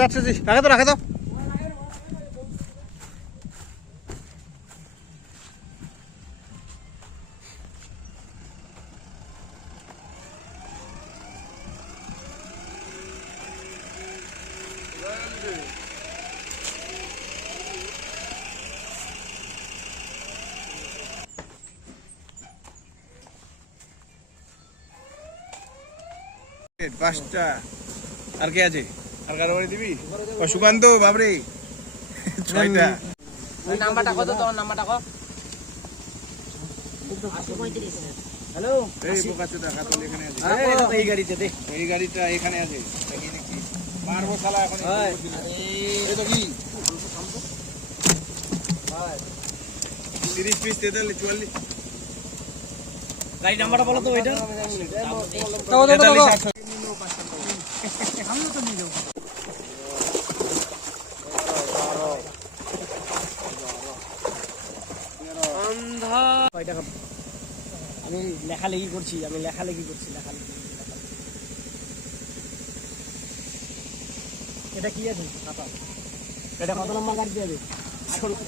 যাচ্ছে জি, রাখে তো রাখে তো। পাঁচটা আর কে আছে? আর কারো বাড়ি দিবি? সুকান্ত বাবরে 6টা। নাম্বারটা কত? তোমার নাম্বারটা কত? হ্যালো, এই বোকাচোদা কাতল এখানে আছে। এই গাড়িতে দে। এই গাড়িটা এখানে আছে। দেখি নাকি মারবো শালা এখন। এই তো কি 30 পিস 43 44। গাড়ি নাম্বারটা বলো তো ওইটা। আমিও তো নিয়ে যাবো। আমি লেখালেখি করছি, এটা কি আছে? এটা কত নম্বর গাড়ি যাবে?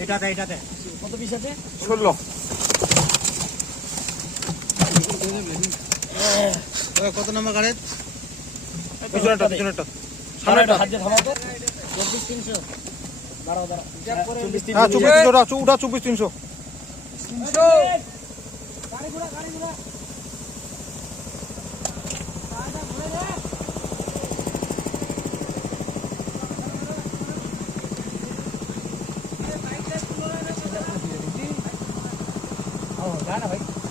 এটাতে কত পিস আছে? 16। কত নম্বর গাড়ি? পিছনেরটা সামনেরটা। হাত দিয়ে থামাতে 24 300 12 12 হ্যাঁ 24 300 উঠা 24 300 গাড়ি ঘোড়া जाना भाई।